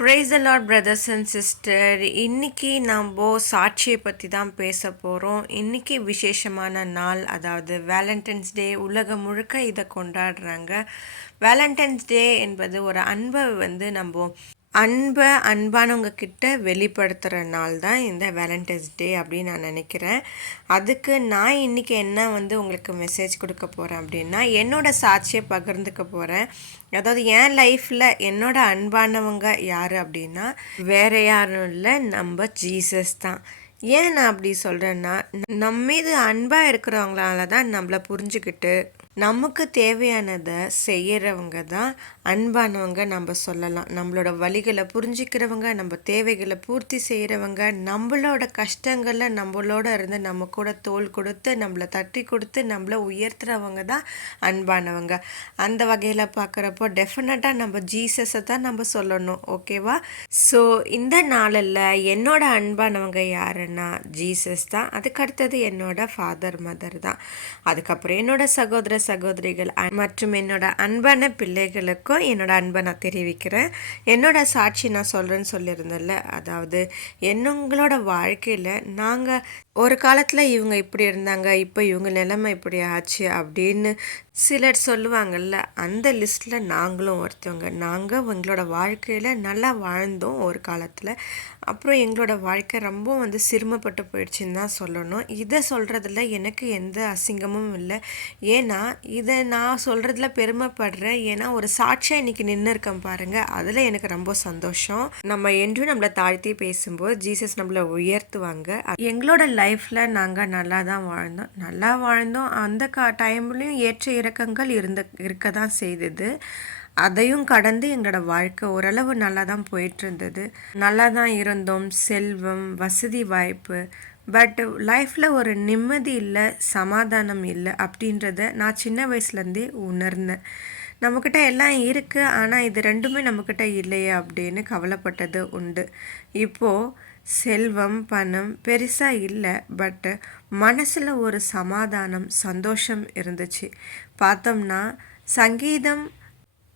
Praise the Lord brothers and sister. இன்னைக்கு நம்ம சாட்சியை பற்றி தான் பேச போகிறோம். இன்னைக்கு விசேஷமான நாள், அதாவது வேலண்டைன்ஸ் டே. உலகம் முழுக்க இதை கொண்டாடுறாங்க. வேலண்டைன்ஸ் டே என்பது ஒரு அன்பை நம்ம அன்பானவங்க கிட்ட வெளிப்படுத்துகிற நாள் தான் இந்த வேலண்டைன்ஸ் டே அப்படின்னு நான் நினைக்கிறேன். அதுக்கு நான் இன்றைக்கி என்ன உங்களுக்கு மெசேஜ் கொடுக்க போகிறேன் அப்படின்னா, என்னோடய சாட்சியை பகிர்ந்துக்க போகிறேன். அதாவது என் லைஃப்பில் என்னோட அன்பானவங்க யார் அப்படின்னா வேறு யாரும் இல்லை, நம்ம ஜீசஸ் தான். ஏன் நான் அப்படி சொல்கிறேன்னா, நம்ம மீது அன்பாக இருக்கிறவங்களால தான் நம்மளை புரிஞ்சுக்கிட்டு நமக்கு தேவையானதை செய்கிறவங்க தான் அன்பானவங்க நம்ம சொல்லலாம். நம்மளோட வழிகளை புரிஞ்சுக்கிறவங்க, நம்ம தேவைகளை பூர்த்தி செய்கிறவங்க, நம்மளோட கஷ்டங்களில் நம்மளோட இருந்து நம்ம கூட தோள் கொடுத்து நம்மளை தட்டி கொடுத்து நம்மளை உயர்த்துறவங்க தான் அன்பானவங்க. அந்த வகையில் பார்க்குறப்போ டெஃபினட்டாக நம்ம ஜீசஸை தான் நம்ம சொல்லணும். ஓகேவா? ஸோ இந்த நாளில் என்னோட அன்பானவங்க யாருன்னா ஜீசஸ் தான். அதுக்கடுத்தது என்னோட ஃபாதர் மதர் தான். அதுக்கப்புறம் என்னோட சகோதரிகள் மற்றும் என்னோட அன்பான பிள்ளைகளுக்கும் என்னோட அன்பை நான் தெரிவிக்கிறேன். என்னோட சாட்சி நான் சொல்கிறேன்னு சொல்லியிருந்தேன்ல, அதாவது என்னங்களோட வாழ்க்கையில் நாங்கள் ஒரு காலத்தில் இவங்க இப்படி இருந்தாங்க, இப்போ இவங்க நிலைமை இப்படி ஆச்சு அப்படின்னு சிலர் சொல்லுவாங்கள்ல, அந்த லிஸ்ட்டில் நாங்களும் ஒருத்தவங்க. நாங்கள் எங்களோட வாழ்க்கையில் நல்லா வாழ்ந்தோம் ஒரு காலத்தில். அப்புறம் எங்களோட வாழ்க்கை ரொம்ப சிரமப்பட்டு போயிடுச்சுன்னு தான் சொல்லணும். இதை சொல்கிறதுல எனக்கு எந்த அசிங்கமும் இல்லை. ஏன்னா இதை நான் சொல்கிறதுல பெருமைப்படுறேன். ஏன்னா ஒரு சாட்சியாக இன்றைக்கி நின்று இருக்கேன் பாருங்கள், அதில் எனக்கு ரொம்ப சந்தோஷம். நம்ம என்றும் நம்மளை தாழ்த்தி பேசும்போது ஜீசஸ் நம்மளை உயர்த்துவாங்க. எங்களோட லைஃப்பில் நாங்கள் நல்லா தான் வாழ்ந்தோம். அந்த டைம்லேயும் ஏற்ற இறக்கங்கள் இருக்க தான் செய்தது. அதையும் கடந்து எங்களோட வாழ்க்கை ஓரளவு நல்லா தான் போயிட்டு இருந்தது. நல்லா தான் இருந்தோம். செல்வம், வசதி வாய்ப்பு, பட் லைஃப்பில் ஒரு நிம்மதி இல்லை, சமாதானம் இல்லை அப்படின்றத நான் சின்ன வயசுலேருந்தே உணர்ந்தேன். நம்மக்கிட்ட எல்லாம் இருக்குது, ஆனால் இது ரெண்டுமே நம்மக்கிட்ட இல்லையே அப்படின்னு கவலைப்பட்டது உண்டு. இப்போது செல்வம், பணம் பெருசாக இல்லை, பட்டு மனசில் ஒரு சமாதானம், சந்தோஷம் இருந்துச்சு. பார்த்தோம்னா சங்கீதம்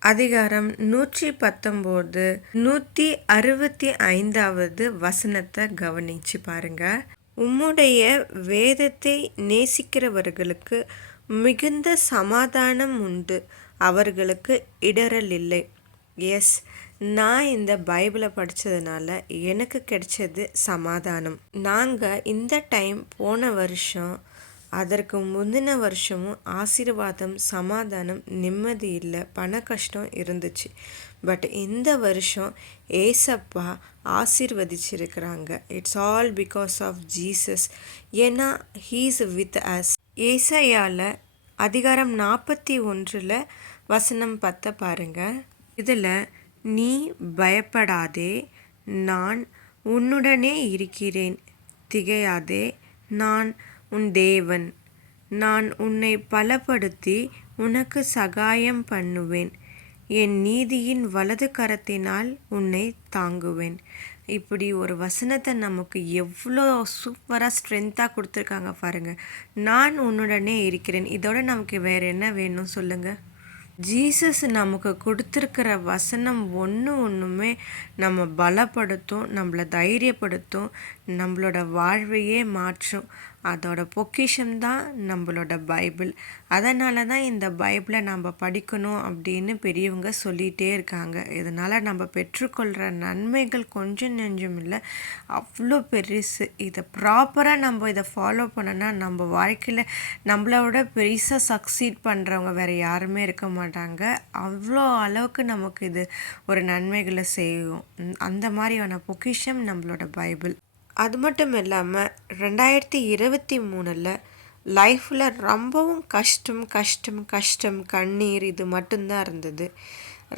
அதிகாரம் 119 165 வசனத்தை கவனிச்சு பாருங்க. உம்முடைய வேதத்தை நேசிக்கிறவர்களுக்கு மிகுந்த சமாதானம் உண்டு, அவர்களுக்கு இடரல் இல்லை. எஸ், நான் இந்த பைபிளை படித்ததுனால எனக்கு கிடைச்சது சமாதானம். நாங்கள் இந்த டைம் போன வருஷம், அதற்கு முந்தின வருஷமும் ஆசீர்வாதம், சமாதானம், நிம்மதி இல்லை, பண கஷ்டம் இருந்துச்சு. பட் இந்த வருஷம் ஏசப்பா ஆசீர்வதிச்சிருக்கிறாங்க. It's all because of Jesus. ஏன்னா ஹீஸ் வித் அஸ். ஏசாயால அதிகாரம் 41 வசனம் 10 பாருங்க. இதில் நீ பயப்படாதே, நான் உன்னுடனே இருக்கிறேன், திகையாதே, நான் உன் தேவன், நான் உன்னை பலப்படுத்தி உனக்கு சகாயம் பண்ணுவேன், என் நீதியின் வலது கரத்தினால் உன்னை தாங்குவேன். இப்படி ஒரு வசனத்தை நமக்கு எவ்வளோ சூப்பராக ஸ்ட்ரென்த்தாக கொடுத்துருக்காங்க பாருங்கள். நான் உன்னுடனே இருக்கிறேன். இதோட நமக்கு வேறு என்ன வேணும் சொல்லுங்கள்? ஜீசஸ் நமக்கு கொடுத்துருக்கிற வசனம் ஒன்றுமே நம்ம பலப்படுத்தும், நம்மளை தைரியப்படுத்தும், நம்மளோட வாழ்வையே மாற்றும். அதோட பொக்கிஷம்தான் நம்மளோட பைபிள். அதனால தான் இந்த பைபிளை நம்ம படிக்கணும் அப்படின்னு பெரியவங்க சொல்லிகிட்டே இருக்காங்க. இதனால் நம்ம பெற்றுக்கொள்கிற நன்மைகள் கொஞ்சம் நெஞ்சம் இல்லை, அவ்வளோ பெருசு. இதை ப்ராப்பராக நம்ம இதை ஃபாலோ பண்ணோன்னா நம்ம வாழ்க்கையில் நம்மளோட பெருசாக சக்சீட் பண்ணுறவங்க வேறு யாருமே இருக்க மாட்டாங்க. அவ்வளோ அளவுக்கு நமக்கு இது ஒரு நன்மைகளை செய்யும். அந்த மாதிரியான பொக்கிஷம் நம்மளோட பைபிள். அது மட்டும் இல்லாமல் 2023 லைஃப்பில் ரொம்பவும் கஷ்டம், கண்ணீர், இது மட்டும்தான் இருந்தது.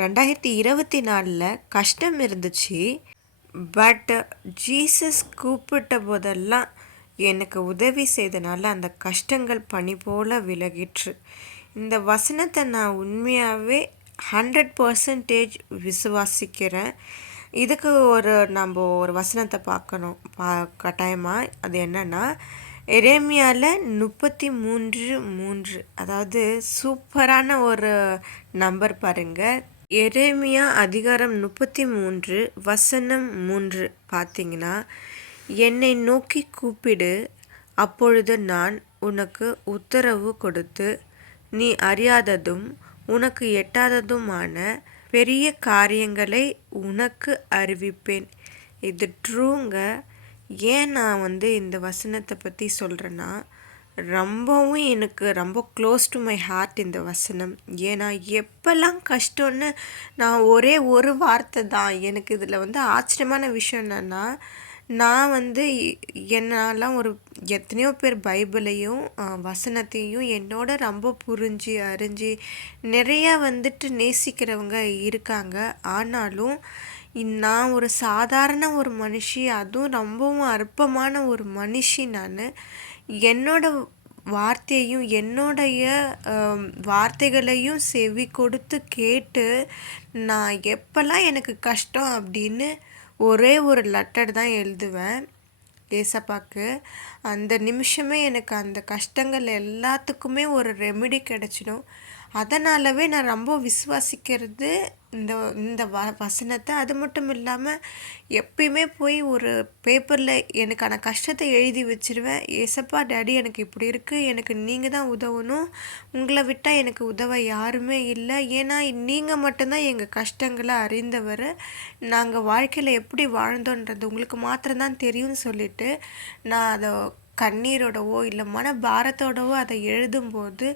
2024 கஷ்டம் இருந்துச்சு, பட் ஜீசஸ் கூப்பிட்ட போதெல்லாம் எனக்கு உதவி செய்தனால அந்த கஷ்டங்கள் பனி போல் விலகிற்று. இந்த வசனத்தை நான் உண்மையாகவே 100% விசுவாசிக்கிறேன். இதுக்கு நம்ம ஒரு வசனத்தை பார்க்கணும் கட்டாயமாக. அது என்னன்னா, எரேமியாவில் 33:3, அதாவது சூப்பரான ஒரு நம்பர் பாருங்கள். எரேமியா அதிகாரம் 33 வசனம் 3 பார்த்தீங்கன்னா, என்னை நோக்கி கூப்பிடு, அப்பொழுது நான் உனக்கு உத்தரவு கொடுத்து, நீ அறியாததும் உனக்கு எட்டாததுமான பெரிய காரியங்களை உனக்கு அறிவிப்பேன். இது ட்ரூங்க. ஏன் நான் இந்த வசனத்தை பற்றி சொல்கிறேன்னா, ரொம்பவும் எனக்கு ரொம்ப க்ளோஸ் டு மை ஹார்ட் இந்த வசனம். ஏன்னா எப்போல்லாம் கஷ்டம்னு நான் ஒரே ஒரு வார்த்தை தான். எனக்கு இதில் ஆச்சரியமான விஷயம் என்னென்னா, நான் என்னாலாம் எத்தனையோ பேர் பைபிளையும் வசனத்தையும் என்னோட ரொம்ப புரிஞ்சு அறிஞ்சு நிறையா நேசிக்கிறவங்க இருக்காங்க. ஆனாலும் நான் ஒரு சாதாரண ஒரு மனுஷி, அதுவும் ரொம்பவும் அற்பமான ஒரு மனுஷி. நான் என்னோட வார்த்தையையும் என்னுடைய வார்த்தைகளையும் செவி கொடுத்து கேட்டு, நான் எப்போல்லாம் எனக்கு கஷ்டம் அப்படின்னு ஒரே ஒரு லெட்டர் தான் எழுதுவேன் ஏசப்பாக்கு. அந்த நிமிஷமே எனக்கு அந்த கஷ்டங்கள் எல்லாத்துக்குமே ஒரு ரெமெடி கிடச்சிடும். அதனாலவே நான் ரொம்ப விசுவாசிக்கிறது இந்த இந்த வசனத்தை. அது மட்டும் இல்லாமல் எப்பயுமே போய் ஒரு பேப்பரில் எனக்கான கஷ்டத்தை எழுதி வச்சிருவேன். ஏசப்பா டாடி, எனக்கு இப்படி இருக்குது, எனக்கு நீங்கள் தான் உதவணும், உங்களை விட்டால் எனக்கு உதவ யாருமே இல்லை. ஏன்னா நீங்கள் மட்டும்தான் எங்கள் கஷ்டங்களை அறிந்தவர், நாங்கள் வாழ்க்கையில் எப்படி வாழ்ந்தோன்றது உங்களுக்கு மாத்திரம்தான் தெரியும்னு சொல்லிட்டு நான் அதை கண்ணீரோடவோ இல்லை மன பாரத்தோடவோ அதை எழுதும்போது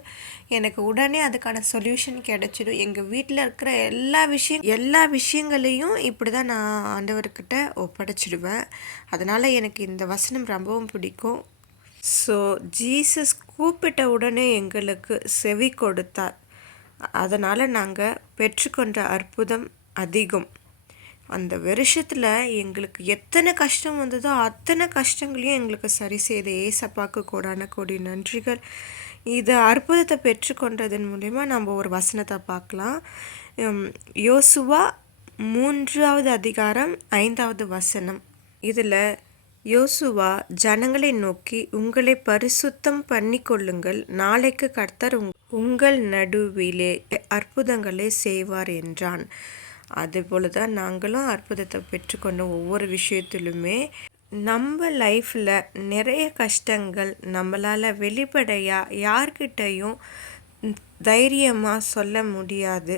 எனக்கு உடனே அதுக்கான சொல்யூஷன் கிடச்சிடும். எங்கள் வீட்டில் இருக்கிற எல்லா விஷயங்களையும் இப்படி தான் நான் ஆண்டவர்கிட்ட ஒப்படைச்சிடுவேன். அதனால் எனக்கு இந்த வசனம் ரொம்பவும் பிடிக்கும். ஸோ ஜீசஸ் கூப்பிட்ட உடனே எங்களுக்கு செவி கொடுத்தார். அதனால் நாங்கள் பெற்றுக்கொண்ட அற்புதம் அதிகம். அந்த வருஷத்தில் எங்களுக்கு எத்தனை கஷ்டம் வந்ததோ அத்தனை கஷ்டங்களையும் எங்களுக்கு சரி செய்த ஏசப்பாக்கு கோடி நன்றிகள். இது அற்புதத்தை பெற்றுக்கொண்டதன் மூலிமா நம்ம ஒரு வசனத்தை பார்க்கலாம். யோசுவா 3வது அதிகாரம் 5வது வசனம். இதில் யோசுவா ஜனங்களை நோக்கி, உங்களை பரிசுத்தம் பண்ணி கொள்ளுங்கள், நாளைக்கு கர்த்தர் உங்கள் நடுவிலே அற்புதங்களை செய்வார் என்றான். அதுபோல் தான் நாங்களும் அற்புதத்தை பெற்றுக்கொண்ட ஒவ்வொரு விஷயத்திலுமே நம்ம லைஃப்பில் நிறைய கஷ்டங்கள் நம்மளால் வெளிப்படையாக யார்கிட்டையும் தைரியமாக சொல்ல முடியாது.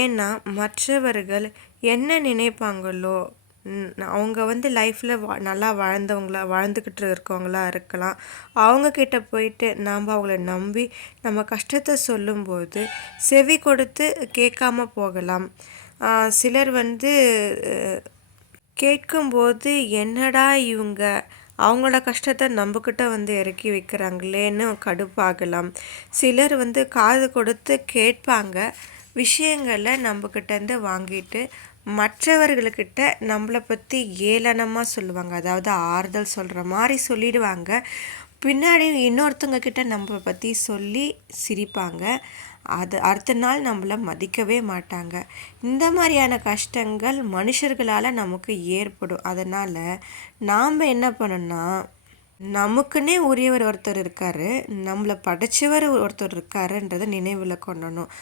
ஏன்னா மற்றவர்கள் என்ன நினைப்பாங்களோ, அவங்க லைஃப்பில் நல்லா வாழ்ந்துக்கிட்டு இருக்கவங்களா இருக்கலாம். அவங்கக்கிட்ட போயிட்டு நாம் அவங்கள நம்பி நம்ம கஷ்டத்தை சொல்லும்போது செவி கொடுத்து கேட்காம போகலாம். சிலர் கேட்கும்போது என்னடா இவங்க அவங்களோட கஷ்டத்தை நம்மக்கிட்ட இறக்கி வைக்கிறாங்களேன்னு கடுப்பாகலாம். சிலர் காது கொடுத்து கேட்பாங்க, விஷயங்களை நம்மக்கிட்டேருந்து வாங்கிட்டு மற்றவர்கள்கிட்ட நம்மளை பற்றி ஏளனமாக சொல்லுவாங்க. அதாவது ஆறுதல் சொல்கிற மாதிரி சொல்லிடுவாங்க. பின்னாடி இன்னொருத்தவங்க கிட்ட நம்மளை பற்றி சொல்லி சிரிப்பாங்க. அது அடுத்த நாள் நம்மளை மதிக்கவே மாட்டாங்க. இந்த மாதிரியான கஷ்டங்கள் மனுஷர்களால் நமக்கு ஏற்படும். அதனால் நாம் என்ன பண்ணணும்னா, நமக்குன்னே உரியவர் ஒருத்தர் இருக்கார், நம்மளை படைச்சவர் ஒருத்தர் இருக்காருன்றதை நினைவில் கொள்ளணும்.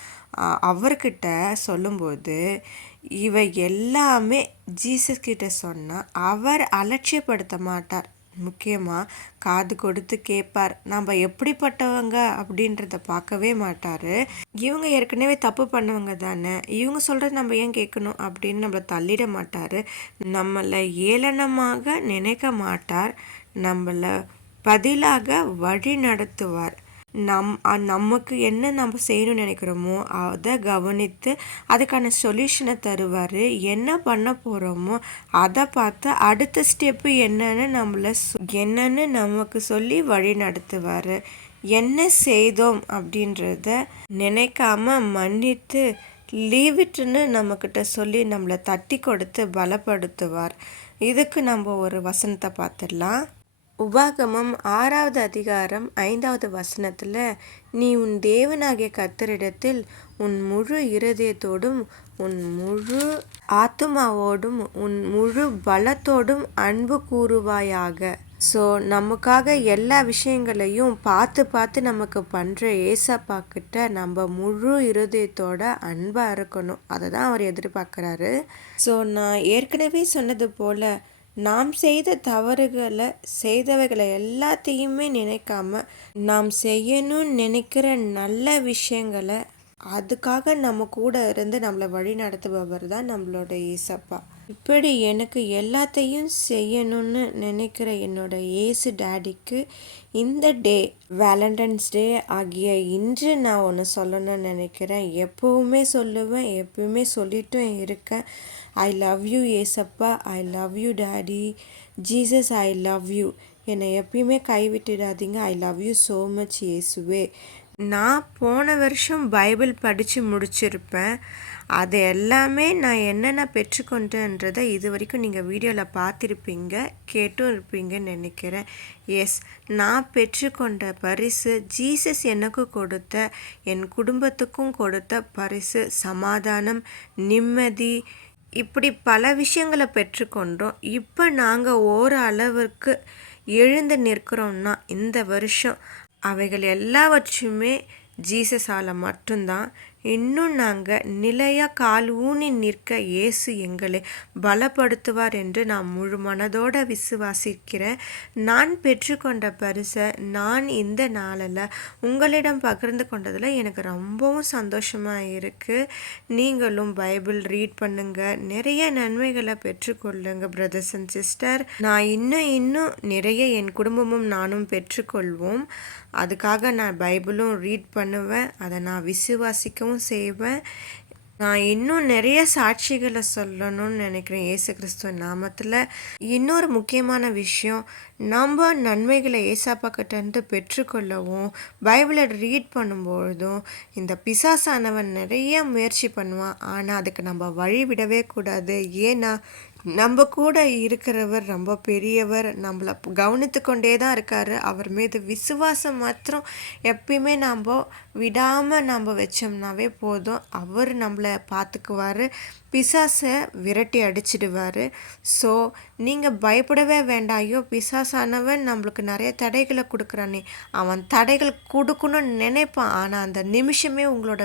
அவர்கிட்ட சொல்லும்போது இவை எல்லாமே ஜீசஸ் கிட்ட சொன்னால் அவர் அலட்சியப்படுத்த மாட்டார். முக்கியமாக காது கொடுத்து கேட்பார். நம்ம எப்படிப்பட்டவங்க அப்படின்றத பார்க்கவே மாட்டார். இவங்க ஏற்கனவே தப்பு பண்ணவங்க தானே, இவங்க சொல்கிறது நம்ம ஏன் கேட்கணும் அப்படின்னு நம்மளை தள்ளிட மாட்டார். நம்மளை ஏளனமாக நினைக்க மாட்டார். நம்மளை பதிலாக வழி நடத்துவார். நமக்கு என்ன நம்ம செய்யணும்னு நினைக்கிறோமோ அதை கவனித்து அதுக்கான சொல்யூஷனை தருவார். என்ன பண்ண போகிறோமோ அதை பார்த்து அடுத்த ஸ்டெப்பு என்னன்னு நமக்கு சொல்லி வழி நடத்துவார். என்ன செய்தோம் அப்படின்றத நினைக்காம மன்னித்து லீவிட்டுன்னு நம்மக்கிட்ட சொல்லி நம்மளை தட்டி கொடுத்து பலப்படுத்துவார். இதுக்கு நம்ம ஒரு வசனத்தை பார்த்துடலாம். உபாகமம் 6வது அதிகாரம் 5வது வசனத்தில், நீ உன் தேவனாகிய கர்த்தரிடத்தில் உன் முழு இருதயத்தோடும் உன் முழு ஆத்துமாவோடும் உன் முழு பலத்தோடும் அன்பு கூறுவாயாக. ஸோ நமக்காக எல்லா விஷயங்களையும் பார்த்து பார்த்து நமக்கு பண்ணுற ஏசப்பா கிட்ட நம்ம முழு இருதயத்தோட அன்பாக இருக்கணும். அதை தான் அவர் எதிர்பார்க்குறாரு. ஸோ நான் ஏற்கனவே சொன்னது போல் நாம் செய்த செய்தவைகளை எல்லாத்தையுமே நினைக்காம நாம் செய்யணும்னு நினைக்கிற நல்ல விஷயங்களை அதுக்காக நம்ம கூட இருந்து நம்மளை வழி நடத்துபவர் தான் நம்மளோட ஏசப்பா. இப்படி எனக்கு எல்லாத்தையும் செய்யணும்னு நினைக்கிற என்னோட ஏசு டாடிக்கு இந்த டே வேலண்டைன்ஸ் டே ஆகிய இன்று நான் ஒன்று சொல்லணும்னு நினைக்கிறேன். எப்போவுமே சொல்லுவேன், எப்பவுமே சொல்லிட்டும் இருக்கேன். ஐ லவ் யூ ஏசப்பா, I love you daddy, Jesus I love you. என்னை எப்பயுமே கைவிட்டுடாதீங்க. I love you so much இயேசுவே. நான் போன வருஷம் பைபிள் படித்து முடிச்சிருப்பேன். அது எல்லாமே நான் என்னென்ன பெற்றுக்கொண்டேன்றதை இது வரைக்கும் நீங்கள் வீடியோவில் பார்த்துருப்பீங்க, கேட்டும் இருப்பீங்கன்னு நினைக்கிறேன். எஸ், நான் பெற்றுக்கொண்ட பரிசு ஜீசஸ் எனக்கு கொடுத்த, என் குடும்பத்துக்கும் கொடுத்த பரிசு சமாதானம், நிம்மதி, இப்படி பல விஷயங்களை பெற்றுக்கொண்டோம். இப்போ நாங்கள் ஓரளவுக்கு எழுந்து நிற்கிறோம்னா இந்த வருஷம் அவைகள் எல்லாவற்றையுமே ஜீசஸால் மட்டும்தான். இன்னும் நாங்கள் நிலையாக கால் ஊனி நிற்க இயேசு எங்களை பலப்படுத்துவார் என்று நான் முழு மனதோடு விசுவாசிக்கிறேன். நான் பெற்றுக்கொண்ட பரிசை நான் இந்த நாளில் உங்களிடம் பகிர்ந்து கொண்டதில் எனக்கு ரொம்பவும் சந்தோஷமாக இருக்குது. நீங்களும் பைபிள் ரீட் பண்ணுங்கள், நிறைய நன்மைகளை பெற்றுக்கொள்ளுங்க பிரதர்ஸ் அண்ட் சிஸ்டர். நான் இன்னும் நிறைய என் குடும்பமும் நானும் பெற்றுக்கொள்வோம். அதுக்காக நான் பைபிளும் ரீட் பண்ணுவேன், அதை நான் விசுவாசிக்கவும் செய்வேன். நான் இன்னும் நிறைய சாட்சிகளை சொல்லணும்னு நினைக்கிறேன் இயேசு கிறிஸ்துவ நாமத்தில். இன்னொரு முக்கியமான விஷயம், நம்ம நன்மைகளை ஏசப்பா கிட்டேருந்து பெற்றுக்கொள்ளவும் பைபிளை ரீட் பண்ணும்பொழுதும் இந்த பிசாசானவன் நிறைய முயற்சி பண்ணுவான். ஆனால் அதுக்கு நம்ம வழி விடவே கூடாது. ஏன்னா நம்ம கூட இருக்கிறவர் ரொம்ப பெரியவர், நம்மளை கவனித்து கொண்டே தான் இருக்கார். அவர் மீது விசுவாசம் மாத்திரம் எப்பயுமே நாம் விடாமல் நம்ம வச்சோம்னாவே போதும், அவர் நம்மளை பார்த்துக்குவார், பிசாசை விரட்டி அடிச்சிடுவார். ஸோ நீங்கள் பயப்படவே வேண்டாம். ஐயோ பிசாசானவன் நம்மளுக்கு நிறைய தடைகளை கொடுக்குறானே, அவன் தடைகள் கொடுக்கணும்னு நினைப்பான். ஆனால் அந்த நிமிஷமே உங்களோட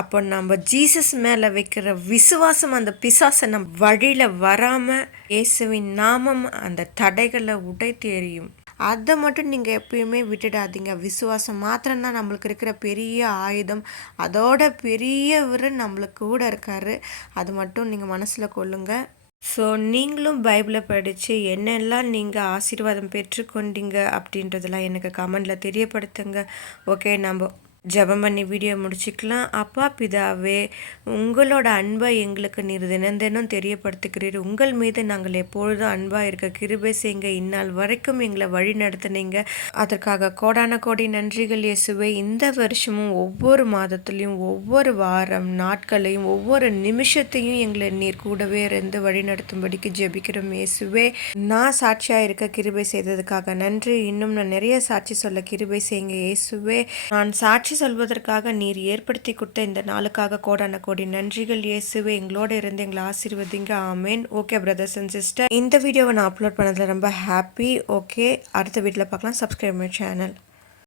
அப்போ நம்ம ஜீசஸ் மேலே வைக்கிற விசுவாசம் அந்த பிசாசை நம்ம வழியில் வராமல் இயேசுவின் நாமம் அந்த தடைகளை உடைத்து எறியும். அதை மட்டும் நீங்கள் எப்பயுமே விட்டுடாதீங்க. விசுவாசம் மாத்திரம்தான் நம்மளுக்கு இருக்கிற பெரிய ஆயுதம். அதோட பெரியவர் நம்மளுக்கு கூட இருக்கார். அது மட்டும் நீங்கள் மனசில் கொள்ளுங்க. ஸோ நீங்களும் பைபிளை படித்து என்னெல்லாம் நீங்கள் ஆசீர்வாதம் பெற்றுக்கொண்டீங்க அப்படின்றதெல்லாம் எனக்கு கமெண்டில் தெரியப்படுத்துங்க. ஓகே, நம்ம ஜெபம் பண்ணி வீடியோ முடிச்சுக்கலாம். அப்பா பிதாவே, உங்களோட அன்பை எங்களுக்கு நீர் தினம் தெரியப்படுத்துகிறீர். உங்கள் மீது நாங்கள் எப்பொழுதும் அன்பாக இருக்க கிருபை செய்யுங்க. இந்நாள் வரைக்கும் எங்களை வழி நடத்துனீங்க, அதற்காக கோடான கோடி நன்றிகள் இயேசுவே. இந்த வருஷமும் ஒவ்வொரு மாதத்துலேயும் ஒவ்வொரு வாரம் நாட்களையும் ஒவ்வொரு நிமிஷத்தையும் எங்களை நீர் கூடவே இருந்து வழி நடத்தும்படிக்கு ஜெபிக்கிறோம் இயேசுவே. நான் சாட்சியாக இருக்க கிருபை செய்ததுக்காக நன்றி. இன்னும் நான் நிறைய சாட்சி சொல்ல கிருபை செய்யுங்க இயேசுவே. நான் சாட்சி சொல்வதற்காக நீர் ஏற்படுத்தி கொடுத்த இந்த நாளுக்காக கோடான கோடி நன்றிகள் இயேசுவே. எங்களோட இருந்து எங்களை ஆசீர்வதிங்க. ஆமேன். ஓகே பிரதர்ஸ் அண்ட் சிஸ்டர், இந்த வீடியோவை நான் அப்லோட் பண்ணதில் ரொம்ப ஹாப்பி. ஓகே, அடுத்த வீட்டில் பார்க்கலாம். Subscribe my channel.